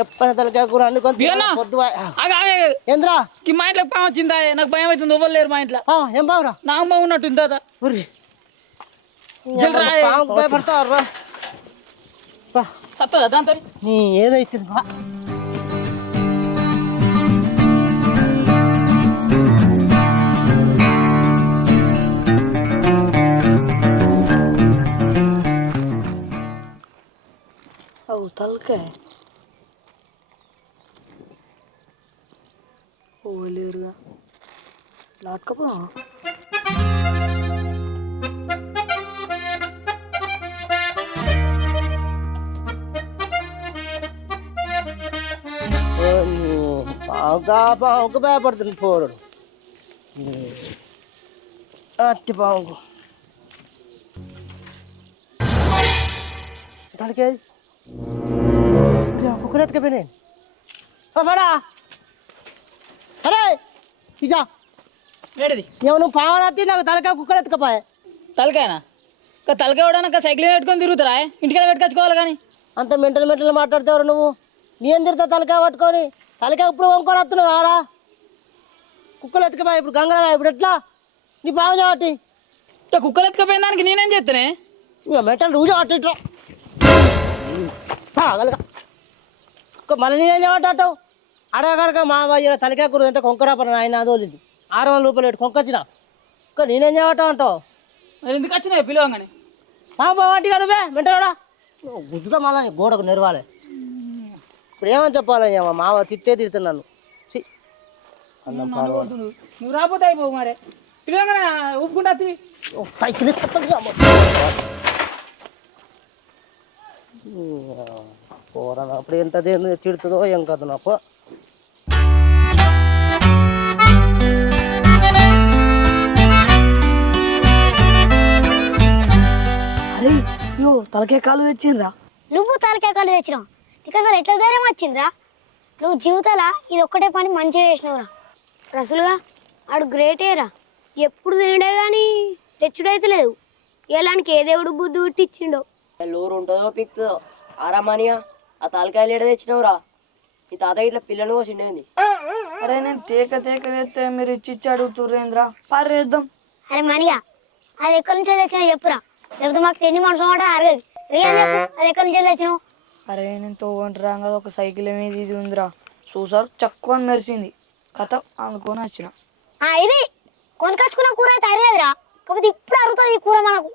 ఎప్పని తలకాయ కూర అనుకొని బియ్యన్నా? పొద్దు ఆగా ఏంద్రా మా ఇంట్లో పాము వచ్చిందా నాకు భయం అవుతుంది ఎవ్వరు లేరు మా ఇంట్లో ఆ, ఏం బావురా నాకు బాగు ఉన్నట్టుంది తాత ఉర్రి జల్ రా. పాముకు భయపడతావు రా బా, సత్తదా దాంతో నీ ఏదో ఇచ్చింది బా. అవు తలకాయ ഓലേറുക ലാക്കപ്പാ പാവക്ക് പേപ്പറത്തിന് പോരണം അറ്റ പാവക്കും തലക്കായി കുക്കനത്തൊക്കെ പിന്നെ അപ്പടാ ఏడిది నువ్వు నువ్వు పావనత్తి నాకు తలకాయ కుక్కలు ఎత్తుకపోయా. తలకాయనా? ఇంకా తలకాయ ఇవ్వడానికి సైకిల్ పెట్టుకొని తిరుగుతారా ఇంటికి పెట్టుకొచ్చుకోవాలి కానీ. అంత మెంటల్ మెంటల్ మాట్లాడతావు నువ్వు? నేను తిరుగుతా తలకాయ పట్టుకొని? తలకాయ ఇప్పుడు వంకొని వస్తున్నావు కారా కుక్కలు ఎత్తుకపోయా ఇప్పుడు గంగలవా ఇప్పుడు ఎట్లా? నీ పాము కాబట్టి కుక్కలు ఎత్తుకపోయిన దానికి నేనేం చేస్తానే ఇక మెంటల్ రోజు అట్టు ఇట్లా మళ్ళీ నేనేం చేయమంటావు అడగడక మా అయ్య తలకాయ కూర అంటే కొంకరాపర ఆయన అదోలింది ఆరు వందల రూపాయలు పెట్టి కొంకొచ్చిన. ఇంకా నేనేం చేయమంటావు అంటావు? మరి ఎందుకు వచ్చినాయి పిలవంగానే. మా బావంటిగా నువ్వే మెంటలోడా? గుద్దుతా మళ్ళీ గోడకు నెరవాలి. ఇప్పుడు ఏమని చెప్పాలి మా మావ తిట్టే తిడుతున్నాను. అన్నం. నువ్వు రాకపోతే అయిపోవు మరి. పిలవంగానే ఊపుకుంటా. పోరా అప్పుడు ఎంత తిడుతుందో ఏం కాదు నాకు. అరే యో తలకాయ కాలు తెచ్చిండ్రా. నువ్వు తలకాయ కళ్ళు తెచ్చినావు. నీకు అసలు ఎట్లా ధైర్యం వచ్చిందిరా? నువ్వు జీవితాల ఇది ఒక్కటే పని మంచిగా చేసినావురా. రసులుగా ఆడు గ్రేటేరా ఎప్పుడు తినడే కానీ తెచ్చుడైతే లేదు. ఎలానికి ఏ దేవుడు బుద్ధి పుట్టించిండో. లోరు ఉంటుందో పిక్తుందో. ఆరామానియా ఆ తలకాయలు ఎడ తెచ్చినావురా? ఈ తాత ఇట్లా పిల్లలు కోసిండేంది? అరే నేను తేక తేక తెస్తే మీరు ఇచ్చి ఇచ్చి అడుగుతుర్రేంద్రా? పారేద్దాం. అరే మనిగా అది ఎక్కడి నుంచో తెచ్చినావు చెప్పురా. లేకపోతే మాకు తిండి మనసు మాట అరగదు. అది ఎక్కడి నుంచో అరే నేను తోగంటరాగా ఒక సైకిల్ మీద ఇది ఉందిరా. చూసారు? చక్కువ అని మెరిసింది. కథ అనుకొని వచ్చిన. ఆ ఇది కొనుకొచ్చుకున్న కూర అయితే అరగదురా. కాకపోతే ఇప్పుడు అరుగుతుంది ఈ కూర మనకు.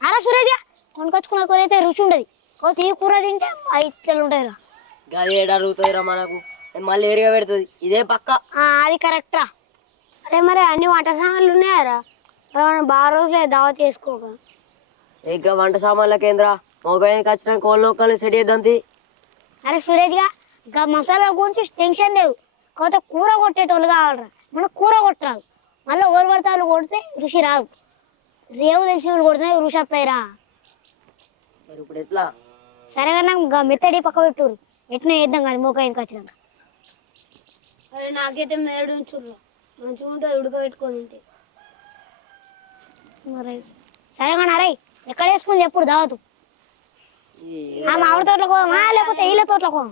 అరా సురేజ్గా కొనుకొచ్చుకున్న కూర అయితే రుచి ఉండదు. కాకపోతే ఈ కూర తింటే ఇట్లా ఉంటుందిరా. గది ఏడ అరుగుతాయిరా మనకు? మళ్ళీ ఏరిగా పెడుతుంది. ఇదే పక్క. ఆ, అది కరెక్టా అరే మరి అన్ని వంట సామాన్లు ఉన్నాయారా? మరి మనం బాగా రోజులే దావత్ చేసుకోక. ఇంకా వంట సామాన్ల కేంద్ర. మొగానికి వచ్చిన కోళ్ళ ఒక్కరిని సెట్ చేద్దంతి అరే సురేష్గా ఇంకా మసాలా గురించి టెన్షన్ లేదు కాకపోతే కూర కొట్టేటోళ్ళు కావాలరా. మనం కూర కొట్టరాదు. మళ్ళీ ఓలు పడితే వాళ్ళు కొడితే రుచి రాదు. రేవు తెలిసి కొడితే రుచి వస్తాయిరా. మరి ఇప్పుడు ఎట్లా? నాకు ఇంకా మెత్తడి పక్క పెట్టురు ఎట్లా వేద్దాం కానీ మోకా ఇంకా వచ్చినాక అరే నాకైతే మేడు ఉంచుర్రు. మంచిగా ఉంటుంది ఉడకబెట్టుకొని మరి సరే కానీ అరే ఎక్కడ వేసుకొని చెప్పుడు దావతు? ఆ మామిడి తోటలో పోదామా? లేకపోతే వీళ్ళ తోటలో పోదాం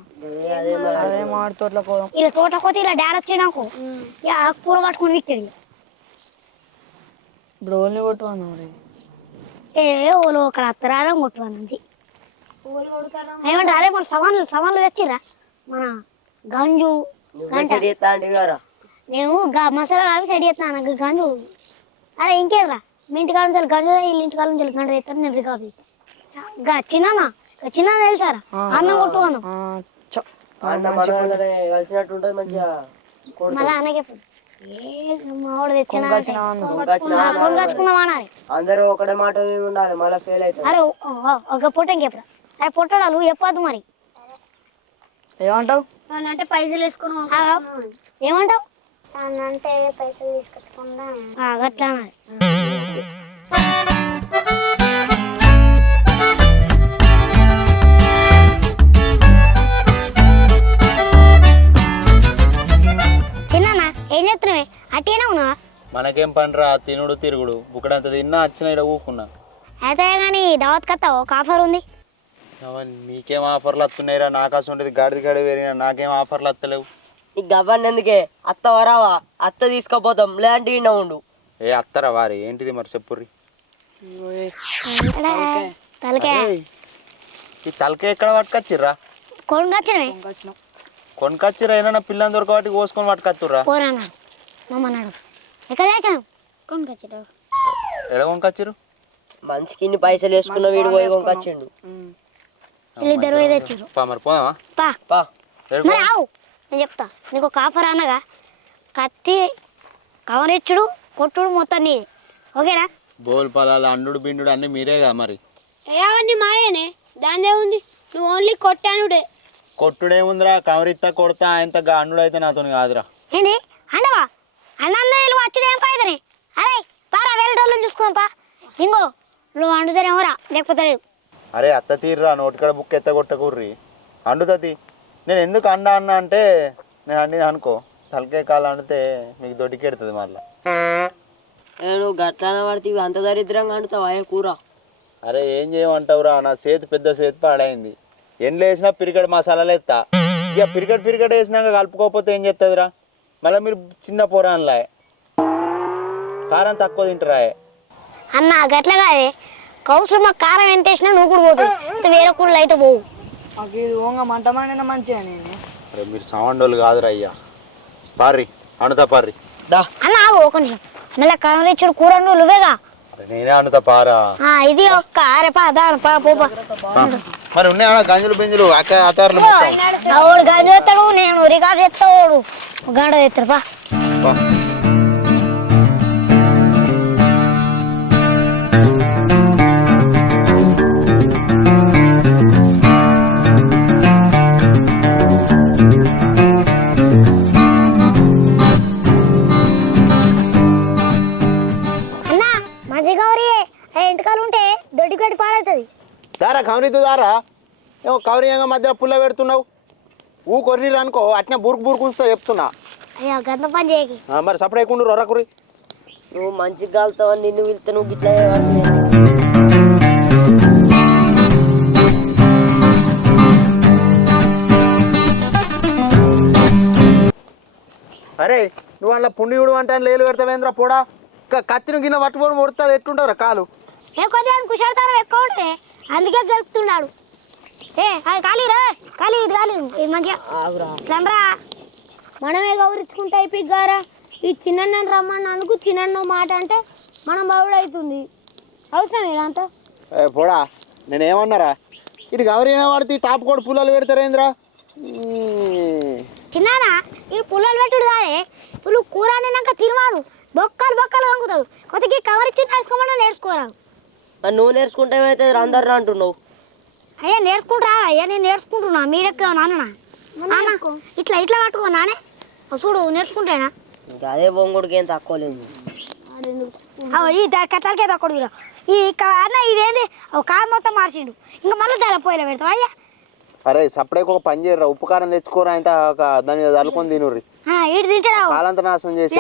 అదే మాడి తోటలో పోదాం. వీళ్ళ తోట పోతే ఇలా డాడ్ వచ్చినాకు ఇక కూర పట్టుకొని ఇప్పుడు ఓన్లీ ఏ ఓలో ఒక అత్తరారం కొట్టుకున్నది ఏమంటారు? అరే మన సవాన్లు సవాన్లు తెచ్చిరా మన గంజు నేను మసాలా అవి సెట్ చేస్తాను నాకు గంజు. అరే ఇంకేరా మీ ఇంటి కాడ నుంచి గంజు వీళ్ళ ఇంటి కాడ నుంచి గంట తెస్తాను నేను రికాపి గా చిన్న చిన్న తెలుసారా? అన్నం మంచిగా కొడుతుంది. మళ్ళీ అనకే ఏ మావాడు తెచ్చినా కొనుకొచ్చినా అన్నం. కొనుకొచ్చుకుందాం అన్నారు అందరూ ఒకటే మాట ఉండాలి మళ్ళీ ఫెయిల్ అవుతుంది అరే ఒక పొట్ట ఇంకెప్పుడు? అరే పొట్టడాలు చెప్పొద్దు మరి. ఏమంటావు? అంటే పైసలు వేసుకుని ఏమంటావు? అంటే పైసలు అట్లా ఏం చేస్తున్నావే? అట్టేనా ఉన్నావా? మనకేం పనిరా తినుడు తిరుగుడు. బుక్కడంత తిన్నా వచ్చిన ఇక్కడ ఊకున్నా. అయితే కానీ దావత్ కత్తా ఒక ఆఫర్ ఉంది. నీకేం ఆఫర్లు వస్తున్నాయిరా? నాకు అసలు ఉంటుంది గాడిది గాడి వేరిన? నాకేం ఆఫర్లు వస్తలేవు. నీకు గవ్వని ఎందుకే? అత్త వరావా? అత్త తీసుకుపోతాం. లేదంటే ఉండు. ఏ అత్తరా వారి? ఏంటిది మరి చెప్పుర్రి? తలకాయ. ఈ తలకే ఎక్కడ పట్టుకొచ్చిర్రా? కొనుకొచ్చినవే. కొనుకొచ్చిర్రా? ఏమన్నా పిల్లని దొరకబట్టి కోసుకొని పట్టుకొచ్చుర్రా? మమ్మన్నాడు ఎక్కడ ఎడ కొనుకొచ్చిర్రు? మంచికి ఇన్ని పైసలు వేసుకున్న వీడు పోయి కొనుకొచ్చిండు. వీళ్ళిద్దరు పోయి తెచ్చారు పా మరి పోదామా? పా. పా. ఏడు మరి ఆవు. నేను చెప్తా. నీకు ఒక ఆఫర్ అనగా కత్తి కవర్ ఇచ్చుడు కొట్టుడు మొత్తం నీది. ఓకేనా? బోల్ పొలాలు అండు బిండు అన్ని మీరే? కదా మరి ఏవన్నీ మాయేనే? దాని ఉంది. నువ్వు ఓన్లీ కొట్టానుడే. కొట్టుడేముందిరా? కవరిత్తా కొడతా ఆయనత అండు అయితే నాతో కాదురా. ఏంది? అన్నవా అన్నయ్యలు వచ్చుడు ఏం పాయదని అరే పారా వేరే డోళ్ళని చూసుకోం పా. ఇంకో నువ్వు వండుతారేమో రా లేకపోతే అరే అత్త తీర్రా నోటికాడ బుక్ ఎత్త కొట్టకుర్రి అండుతుంది నేను ఎందుకు అండ అన్న అంటే నేను అండి అనుకో. తలకే కాలు అండితే మీకు దొడ్డికెడుతుంది మళ్ళీ. నువ్వు గట్లన పడితే ఇవి అంత దరిద్రంగా అంటుతావా ఏ కూర? అరే ఏం చేయమంటావురా? నా చేతి పెద్ద చేతి పాడైంది. ఎండ్లు వేసినా పిరికడ మసాలాలు ఎత్తా. ఇక పిరికడ పిరికడ వేసినాక కలుపుకోకపోతే ఏం చేస్తుందిరా మళ్ళీ మీరు చిన్న పోరాన్లా కారం తక్కువ తింటారా అన్న గట్ల కాదే. కౌసులు మాకు కారం ఎంత వేసినా నువ్వు కూడా పోతుంది వేరే కూరలు అయితే పోవు. మాకు ఇది ఓంగ మంట మండిన మంచిగా నేను అరే మీరు సవండోళ్ళు కాదురా అయ్యా. పార్రి అండుతా పార్రి. దా. అన్న ఆగు ఒక నిమిషం మళ్ళీ కారం ఇచ్చుడు కూర నువ్వు నువ్వేగా? అరే నేనే అండుతా పారా. ఆ, ఇది ఒక్క అరే పా దా పా పో పా. మరి ఉన్నాయా గంజులు బింజులు అక్క అతారులు మొత్తం? గది ఎత్తాడు నేను రికార్డు ఎత్తాడు గంట ఎత్తాడు పా. పా. దారా కవరిద్దు దారా ఏమో కవరియంగా మధ్యలో పుల్ల పెడుతున్నావు. ఊ కొర్రీరు అనుకో అట్నే బురుకు బురుకు ఉంచుతా చెప్తున్నా. అయ్యా గంత పని చేయకి. ఆ, మరి సపరేట్ కుండు రొరకురి నువ్వు మంచిగా కాలుతావని నిన్ను వెళ్తే నువ్వు గిట్లా చేయవని అరే నువ్వు అలా పుణ్యుడు అంటాను లేలు పెడతావేంద్రా పోడా? ఇంకా కత్తిని గిన్నె పట్టుకొని ముడుతుంది ఎట్టుంటారా కాలు? ఏ కొద్దిగా కుషాడతారం ఎక్కువ ఉంటుంది అందుకే గెలుపుతున్నాడు ఏ అది ఖాళీ రా ఖాళీ ఇది ఖాళీ ఇది మంచిగా. మనమే గౌరవించుకుంటే అయిపోయిగారా ఈ చిన్న రమ్మన్నందుకు చిన్న మాట అంటే మనం బాగుడు అవుతుంది అవసరం ఇదంతా పోడా నేను ఏమన్నారా ఇటు గౌరీనా వాడితే తాపుకోడు పుల్లలు పెడతారేంద్రా చిన్నానా ఇది పుల్లలు పెట్టుడు కాదే. ఇప్పుడు కూర వండినాక తినవాడు. బొక్కలు బొక్కలు వంగుతాడు కొద్దిగా కవర్ ఇచ్చి నేర్చుకోమన్నా నేర్చుకోరా. మరి నువ్వు నేర్చుకుంటే ఏమైతే అందరు అంటున్నావు. అయ్యా నేర్చుకుంటారా అయ్యా నేను నేర్చుకుంటున్నా మీరెక్క నాన్న నాన్న ఇట్లా ఇట్లా పట్టుకో నానే. చూడు నేర్చుకుంటేనా ఇంకా అదే బొంగుడికి ఏం తక్కువ లేదు. ఈ కథలకే తక్కువ ఈ అన్న ఇదేంటి ఒక కారు మొత్తం మార్చిండు. ఇంకా మళ్ళీ దాని పోయిలో పెడతావు? అయ్యా. అరే సపరేట్ ఒక పని చేయరా? ఉప్పు కారం తెచ్చుకోరా? ఇంత ఒక దాని మీద చల్లుకొని తినుర్రి. ఆ, ఈడు తింటాడు? కాలంత నాశనం చేసి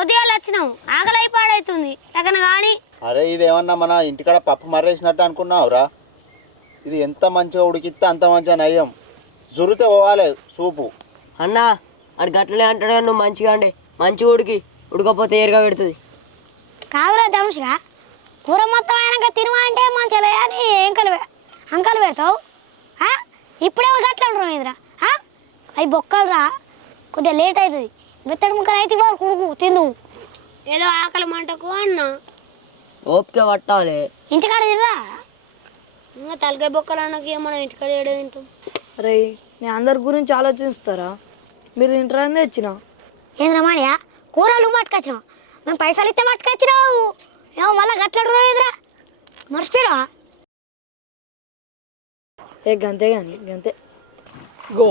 పొద్దుగాల వచ్చినావు. ఆకలి పాడవుతుంది ఎక్కడ కానీ అరే ఇది ఏమన్నా మన ఇంటికాడ పప్పు మర్రేసినట్టు అనుకున్నావురా? ఇది ఎంత మంచిగా ఉడికిస్తే అంత మంచిగా నయ్యం. జురితే పోవాలి సూపు. అన్న అడు గట్లనే అంటాడు నువ్వు మంచిగా అండి మంచిగా ఉడికి ఉడకపోతే ఏరుగా పెడుతుంది. కాదురా ధనుషుగా కూర మొత్తం అయినాక తినవా అంటే మంచిగా అని ఎంకలు అంకలు పెడతావు. ఆ? ఇప్పుడేమో గట్ల అంటున్నావు ఏంద్రా? అవి బొక్కలు రా. కొద్దిగా లేట్ అవుతుంది. బెత్తడి ముక్కలు అయితే వాడు కొడుకు తిందు ఏదో ఆకలి మంటకు అన్న. ఓపిక పట్టాలి. ఇంటికాడ తిరా ఇంకా తలకాయ బొక్కలు అన్నకి మనం ఇంటికాడ ఏడే తింటాం? అరే నేను అందరి గురించి ఆలోచిస్తారా? మీరు తింటారని తెచ్చిన? ఏంద్రా మానియా కూరలు పట్టుకొచ్చినావు. మేము పైసలు ఇస్తే పట్టుకొచ్చినావు. ఏమో మళ్ళీ గట్లడు ఎదురా మర్చిపోయావా ఏ గంతే కానీ గంతే. ఇగో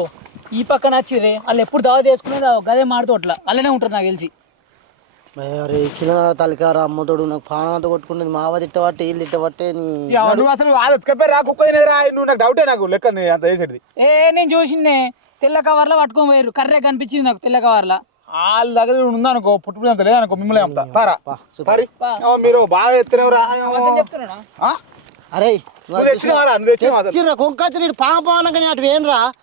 ఈ పక్కన వచ్చిర్రే వాళ్ళు ఎప్పుడు దావా చేసుకునేది గదే మాడుతూ అట్లా. అలానే ఉంటారు నాకు తెలిసి. అరే తలకారా అమ్మతోడు నాకు పానం అంతా కొట్టుకున్నది. మావ తిట్టబట్టే వీళ్ళు తిట్టబట్టే నీ నువ్వు అసలు వాళ్ళు ఎత్తుకపోయి రా కుక్క తినేది రా నువ్వు నాకు డౌటే నాకు లెక్క అంత వేసేది ఏ నేను చూసిండే తెల్ల కవర్లో పట్టుకొని పోయారు కర్రే కనిపించింది నాకు తెల్ల కవర్లో. వాళ్ళ దగ్గర ఉందనుకో పుట్టుకుని అంత లేదనుకో మిమ్మల్ని అమ్ముతా పారా. పారి. ఏమో మీరు బాగా ఎత్తునేవరా చెప్తున్నా అరే కొంకొచ్చి నీడు పాన పానం కానీ అటు వేయనురా. అటు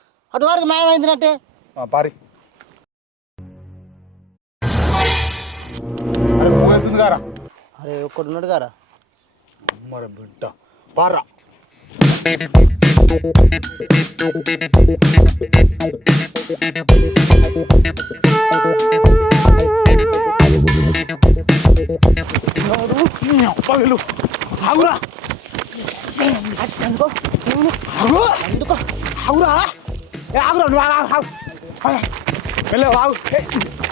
వరకు మేమైందినట్టే ఆ, పారి. అరే ఫోన్ ఎత్తుంది కారా అరే ఒక్కడు ఉన్నాడు గారా? మరి బిడ్డ. పారా పగలు ఆగురా. ఆగు ఎందుకో? ఆగురా. ఏ ఆగురా నువ్వు ఆగు ఆగు ఆగు వెళ్ళవు ఆగు ఏ,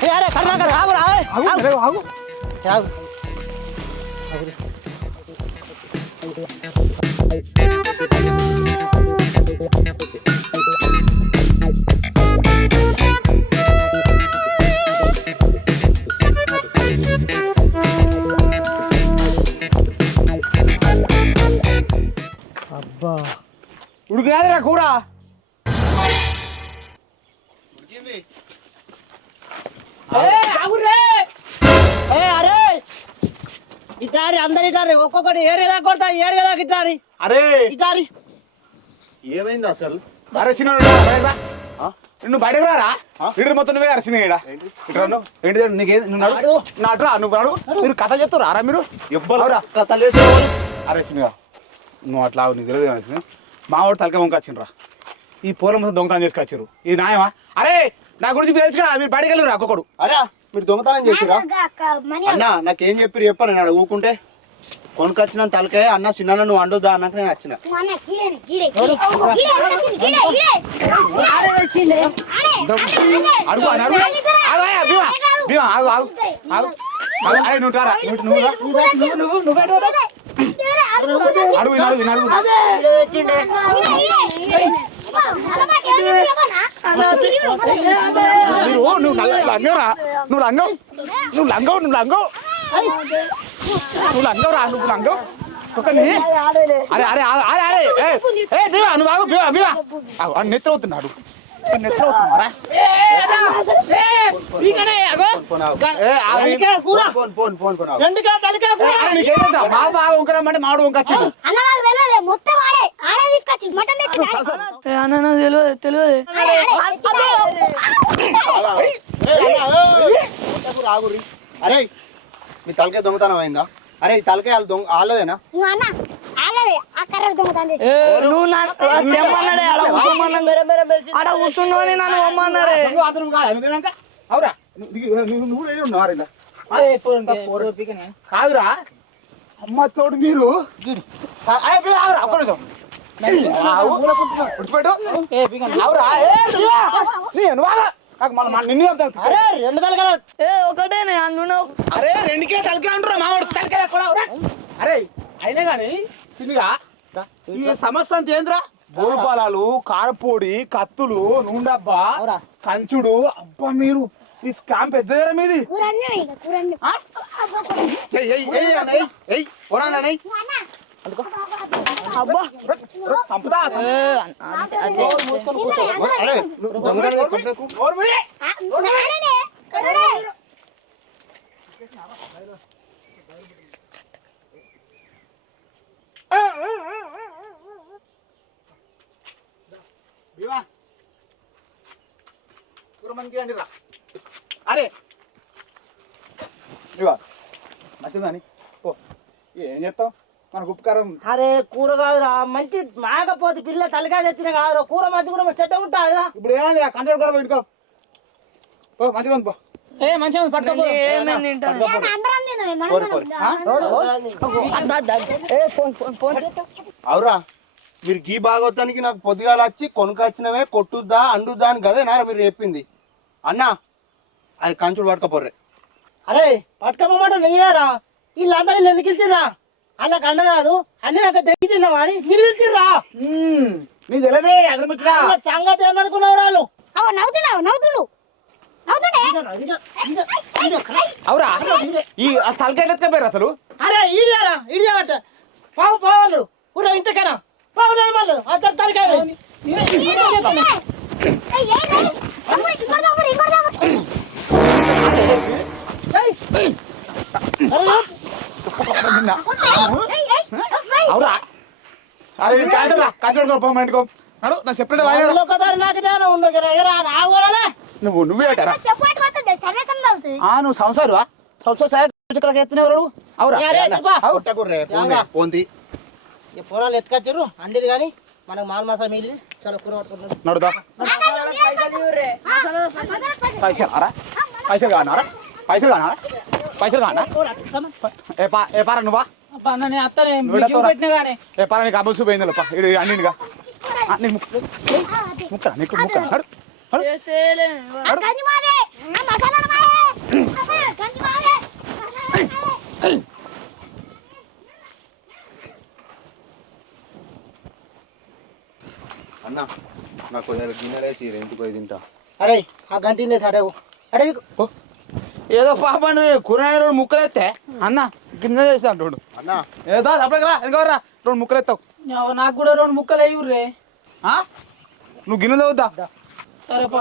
ఏ అరే కర్ణాకర్ ఆగురా ఏయ్. ఆగు వెళ్ళవు, ఆగు ఇటారి ఒక్కొక్కటి ఏరేదా కొడతా ఏరేదా ఇటారి అరే! ఇటారి ఏమైంది అసలు? అరే చిన్న నువ్వు బయటకు రారా? ఇటు మొత్తం నువ్వే అరసిన నువ్వు. ఏంటి? నీకే నువ్వు నడు. నాటురా నువ్వు నడు. మీరు కథ చెప్తారు అరా మీరు? ఎవ్వరు అరే సినిగా నువ్వు అట్లా నీకు తెలియదు కానీ మా వాడు తలక వంక వచ్చిండ్రా ఈ పూల మొత్తం దొంగతనం చేసుకొచ్చారు ఇది న్యాయమా? అరే నా గురించి మీకు తెలుసుగా మీరు బయటకు వెళ్ళరు ఒక్కొక్కడు. అరే మీరు దొంగతనం చేసిరా మనీ అన్న నాకేం చెప్పి చెప్పాను ఊకుంటే కొనుకొచ్చిన తలకాయ అన్న చిన్న నువ్వు అండుదా అన్నాక నేను వచ్చిన నువ్వు రారా నువ్వు రా. నువ్వు నువ్వు బయట పోతావు? అడుగు ఈయన అడుగు ఈయన అడుగు మీరు నువ్వు నల్ల లంగరా నువ్వు లంగం నువ్వు లంగవు నువ్వు లంగవు లంగవురా? నువ్వు లంగవు ఒకని అరే అరే అరే అరే ఏ బీవా నువ్వు ఆగు బీవా బీవా నెత్తి అవుతున్నాడు నెత్తి అవుతున్నారా మాడు వంకొచ్చింది. అన్న నాకు తెలియదు అరే మీ తలకాయ దొంగతనం అయిందా? అరే ఈ తలకాయ వాళ్ళు దొంగ వాళ్ళదేనా? నువ్వు తెమ్మన్నాడే ఆడ కూర్చోమన్నా ఆడ నన్ను పొమ్మన్నారే అవురా నువ్వు ఉన్నావు ఇలా. కాదురా అమ్మ తోడు మీరు. విడిచిపెట్టు. ఏ, నిన్ను. అరే రెండు తలకాయ ఏ ఒకటేనే అన్ను అరే రెండుకే తలకే అంటురా మావాడు తలకే ఎక్కడ. అరే అయినా కానీ చిన్నగా ఈ సమస్య అంతా ఏంద్రా? గోపాలాలు కారపొడి కత్తులు నూనెబ్బా అవురా. కంచుడు అబ్బా మీరు ఈ స్కామ్ పెద్దదేరా మీది? అబ్బా. అరే ఓ ఏం చెప్తావు మనకు ఉపకారం. అరే కూర కాదురా. మంచి మాకపోతే పిల్ల తలకాయ తెచ్చిన కాదురా. కూర మంచి కూడా చెట్ట ఉంటుందిరా. ఇప్పుడు ఏమైంది కంచెడు కూర పెట్టుకో. పో మంచిగా ఉంది పో. ఏ మంచిగా ఉంది, మనం అవురా మీరు గీ భాగవతానికి నాకు పొద్దుగాల వచ్చి కొనుకొచ్చినవే కొట్టుద్దా అండుద్దా అని కదేనారా మీరు చెప్పింది. అన్నా అది కంచుడు పట్టుకపోర్రే. అరే పట్టుకోమంటే నెయ్యారా వీళ్ళందరూ వీళ్ళు ఎందుకు ఇచ్చిర్రా వాళ్ళకి అండ రాదు అన్ని నాకు దగ్గర తిన్నావా అని మీరు పిలిచిర్రా? నీ తెలియదే అగ్రమిత్రా వాళ్ళ సంగతి ఏందనుకున్నారు వాళ్ళు అవ నవ్వుతున్నావు నవ్వుతుడు. అవురా? ఈ తలకాయలు ఎత్తుకపోయారు అసలు? అరే ఈడియారా ఈడియాట పావు పావు ఊరా ఇంటికైనా పావు లేదు మళ్ళీ అద్దరు తలకాయ ఇక్కడ ఇక్కడ అమ్మాయి. అవురా అరే నీ కాంచడు రా కాంచడు పో మా ఇంటికో నడు నా చెప్పలేదు వాయినా నువ్వు నువ్వే పెట్టారా ఆ నువ్వు సంసారు సంవత్సరం సార్ ఎత్తున్నావు అవురా కొట్టకుర్రే పోండి, పోంది ఈ పొలాలు ఎత్తుకొచ్చారు అండిరు కానీ మనకు మాల్ మసాలా మిగిలి చాలా కూర పట్టుకుంటున్నాడు నడుదా పైసలు అరా పైసలు కానారా పైసలు కానారా పైసలు కానా? ఏ పా ఏ పారా నువ్వా? ఏ పారా నీకు అబ్బసు పోయింది పా ఇది నీకు ముక్క. నీకు ముక్క మాదే అన్న నాకు కొంచెం గిన్నెలేసి ఎందుకు తింటా. అరే ఆ గంటి లేదు అడవు అడవి ఏదో పాప కూరగాయలు రెండు ముక్కలు ఎత్తే అన్న కింద చేసి అంటాడు అన్న. ఏదో అప్పటికి రా వెనకరా రెండు ముక్కలు ఎత్తావు నాకు కూడా రెండు ముక్కలు అయ్యుర్రే ఆ? నువ్వు గిన్నె చదువుతా సరేపా.